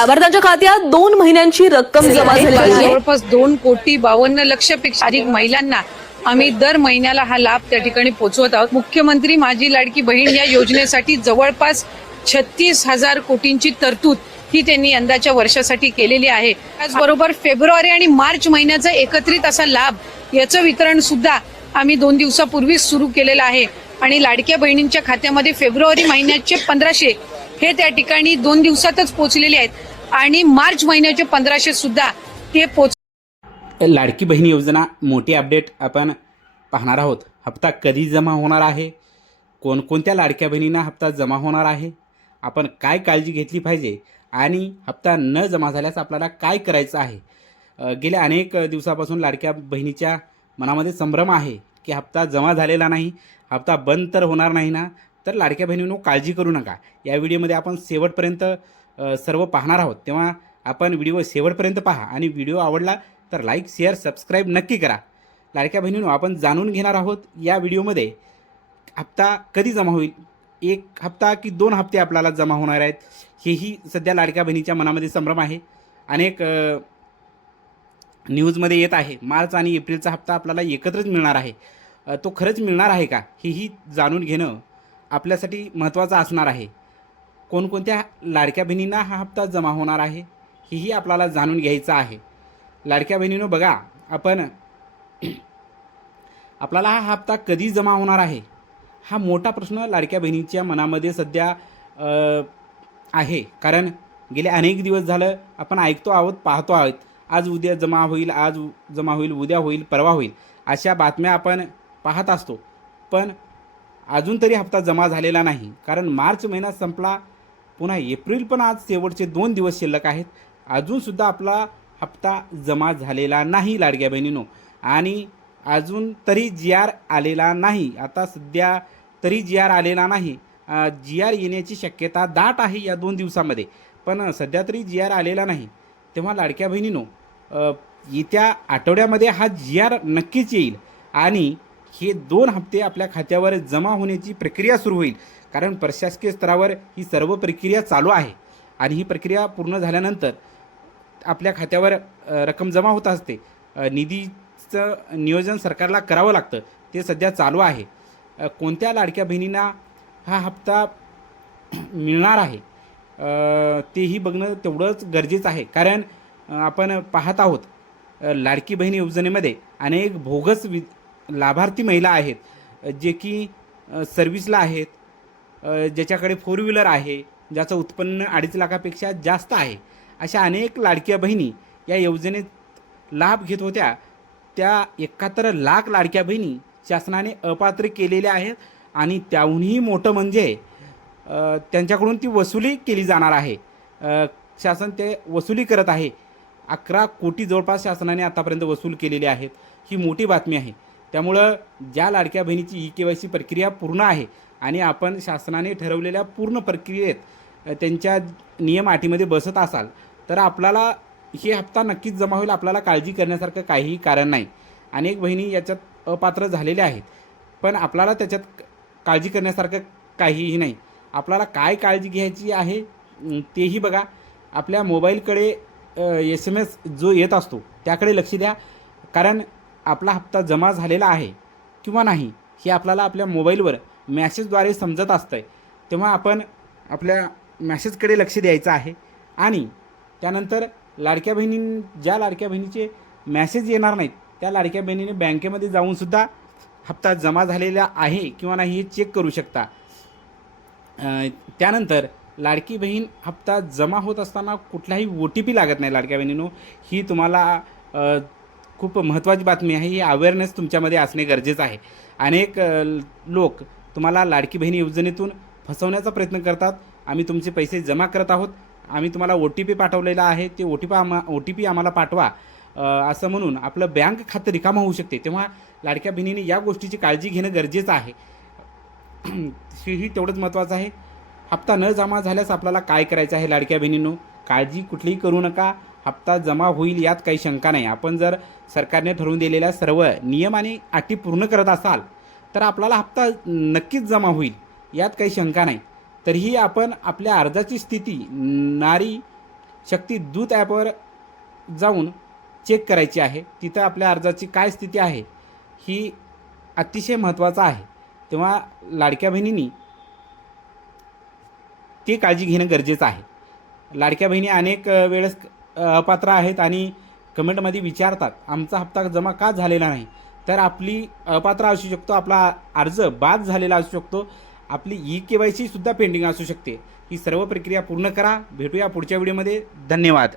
लाभार्थ्यांच्या खात्यात 2 महिन्यांची रक्कम जमा झाली आहे. जवळपास 2,52,00,000पेक्षा अधिक महिलांना आम्ही दर महिन्याला हा लाभ त्या ठिकाणी पोहोचवत आहोत. मुख्यमंत्री माझी लाडकी बहीण या योजनेसाठी जवळपास 36,000 कोटींची तरतूद ही त्यांनी यंदाच्या वर्षासाठी केलेली आहे. त्याचबरोबर फेब्रुवारी आणि मार्च महिन्याचा एकत्रित असा लाभ याचं वितरण सुद्धा आम्ही 2 दिवसापूर्वीच सुरू केलेलं आहे आणि लाडक्या बहिणींच्या खात्यामध्ये फेब्रुवारी महिन्याचे 1,500 हे त्या ठिकाणी 2 दिवसातच पोहोचलेले आहेत आणि मार्च महिन्याचे 1,500 सुद्धा ते लाडकी बहीण योजना मोठी अपडेट आपण पाहणार आहोत. हप्ता कधी जमा होणार आहे, कोणकोणत्या लाडक्या बहिणींना हप्ता जमा होणार आहे, आपण काय काळजी घेतली पाहिजे आणि हप्ता न जमा झाल्यास आपल्याला काय करायचं आहे. गेल्या अनेक दिवसापासून लाडक्या बहिणीच्या मनामध्ये संभ्रम आहे की हप्ता जमा झालेला नाही, हप्ता बंद तर होणार नाही ना. तर लाडक्या बहिणींनो काळजी करू नका. या व्हिडिओमध्ये आपण शेवटपर्यंत सर्व पाहणार आहोत, तेव्हा आपण व्हिडिओ शेवटपर्यंत पहा आणि व्हिडिओ आवडला तर लाईक शेअर सबस्क्राईब नक्की करा. लाडक्या बहिणींनो आपण जाणून घेणार आहोत या व्हिडिओमध्ये हप्ता कधी जमा होईल, 1 हप्ता की 2 हप्ते आपल्याला जमा होणार आहेत, हेही सध्या लाडक्या बहिणीच्या मनामध्ये संभ्रम आहे. अनेक न्यूजमध्ये येत आहे मार्च आणि एप्रिलचा हप्ता आपल्याला एकत्रच मिळणार आहे. तो खरंच मिळणार आहे का हेही जाणून घेणं आपल्यासाठी महत्त्वाचं असणार आहे. कोणकोणत्या लाडक्या बहिणींना हा हप्ता जमा होणार आहे हेही आपल्याला जाणून घ्यायचं आहे. लाडक्या बहिणींनो बघा, आपल्याला हा हप्ता कधी जमा होणार आहे हा मोठा प्रश्न लाडक्या बहिणींच्या मनामध्ये सध्या आहे. कारण गेले अनेक दिवस झालं आपण ऐकतो आहोत, पाहतो आहोत, आज उद्या जमा होईल, आज जमा होईल, उद्या होईल, परवा होईल, अशा बातम्या आपण पाहत असतो. पण अजून तरी हप्ता जमा झालेला नाही. कारण मार्च महिना संपला, पुन्हा एप्रिल पण आज शेवटचे 2 दिवस शिल्लक आहेत, अजूनसुद्धा आपला हप्ता जमा झालेला नाही लाडक्या बहिणींनो. आणि अजून तरी GR आलेला नाही. आता सध्या तरी GR आलेला नाही. GR येण्याची शक्यता दाट आहे या 2 दिवसामध्ये, पण सध्या तरी GR आलेला नाही. तेव्हा लाडक्या बहिणींनो येत्या आठवड्यामध्ये हा GR नक्कीच येईल आणि हे 2 हप्ते आपल्या खात्यावर जमा होण्याची प्रक्रिया सुरू होईल. कारण प्रशासकीय स्तरावर ही सर्व प्रक्रिया चालू आहे आणि ही प्रक्रिया पूर्ण झाल्यानंतर आपल्या खात्यावर रक्कम जमा होत असते. निधीचं नियोजन सरकारला करावं लागतं, ते सध्या चालू आहे. कोणत्या लाडक्या बहिणींना हा हप्ता मिळणार आहे तेही बघणं तेवढंच गरजेचं आहे. कारण आपण पाहत आहोत लाडकी बहीण योजनेमध्ये अनेक बोगस लाभार्थी महिला आहेत, जे की सर्व्हिसला आहेत, ज्याच्याकडे 4 व्हीलर आहे, ज्याचं उत्पन्न 2.5 लाखापेक्षा जास्त आहे. अशा अनेक लाडक्या बहिणी या योजनेत लाभ घेत होत्या. त्या 71 लाख लाडक्या बहिणी शासनाने अपात्र केलेल्या आहेत आणि त्याहूनही मोठं म्हणजे त्यांच्याकडून ती वसुली केली जाणार आहे. शासन ते वसुली करत आहे. 11 कोटी जवळपास शासनाने आतापर्यंत वसूल केलेले आहेत. ही मोठी बातमी आहे. त्यामुळं ज्या लाडक्या बहिणीची EKYC प्रक्रिया पूर्ण आहे आणि आपण शासनाने ठरवलेल्या पूर्ण प्रक्रियेत त्यांच्या नियम अटीमध्ये बसत असाल तर आपल्याला हे हप्ता नक्कीच जमा होईल. आपल्याला काळजी करण्यासारखं काहीही कारण नाही. अनेक बहिणी याच्यात अपात्र झालेल्या आहेत, पण आपल्याला त्याच्यात काळजी करण्यासारखं काहीही नाही. आपल्याला काय काळजी घ्यायची आहे तेही बघा. आपल्या मोबाईलकडे SMS जो येत असतो त्याकडे लक्ष द्या. कारण आपला हप्ता जमा झालेला आहे किंवा नाही हे आपल्याला आपल्या मोबाईलवर मॅसेजद्वारे समजत असतं. तेव्हा आपण आपल्या मॅसेजकडे लक्ष द्यायचं आहे आणि त्यानंतर ज्या लाडक्या बहिणीचे मॅसेज येणार नाहीत त्या लाडक्या बहिणीने बँकेमध्ये जाऊनसुद्धा हप्ता जमा झालेला आहे किंवा नाही हे चेक करू शकता. त्यानंतर लाडकी बहीण हप्ता जमा होत असताना कुठलाही OTP लागत नाही लाडक्या बहिणींनो. ही तुम्हाला खूप महत्त्वाची बातमी आहे. ही अवेअरनेस तुमच्यामध्ये असणे गरजेचं आहे. अनेक लोक तुम्हाला लाडकी बहीण योजनेतून फसवण्याचा प्रयत्न करतात. आम्ही तुमचे पैसे जमा करत आहोत, आम्ही तुम्हाला OTP पाठवलेला आहे, ते OTP आम्हाला पाठवा असं म्हणून आपलं बँक खातं रिकामं होऊ शकते. तेव्हा लाडक्या बहिणीने या गोष्टीची काळजी घेणं गरजेचं आहे. ही तेवढंच महत्त्वाचं आहे. हप्ता न जमा झाल्यास आपल्याला काय करायचं आहे लाडक्या बहिणींनो, काळजी कुठलीही करू नका. हप्ता जमा होईल यात काही शंका नाही. आपण जर सरकारने ठरवून दिलेल्या सर्व नियम आणि अटी पूर्ण करत असाल तर आपल्याला हप्ता नक्कीच जमा होईल, यात काही शंका नाही. तरीही आपण आपल्या अर्जाची स्थिती नारी शक्ती दूत ॲपवर जाऊन चेक करायची आहे. तिथं आपल्या अर्जाची काय स्थिती आहे ही अतिशय महत्त्वाचं आहे. तेव्हा लाडक्या बहिणींनी ती काळजी घेणं गरजेचं आहे. लाडक्या बहिणी अनेक वेळेस अपात्र आहेत आणि कमेंटमध्ये विचारतात आमचा हप्ता जमा का झालेला नाही. तर आपली अपात्र असू शकतो, आपला अर्ज बाद झालेला असू शकतो, आपली KYC सुद्धा पेंडिंग असू शकते. ही सर्व प्रक्रिया पूर्ण करा. भेटूया पुढच्या व्हिडिओमध्ये. धन्यवाद.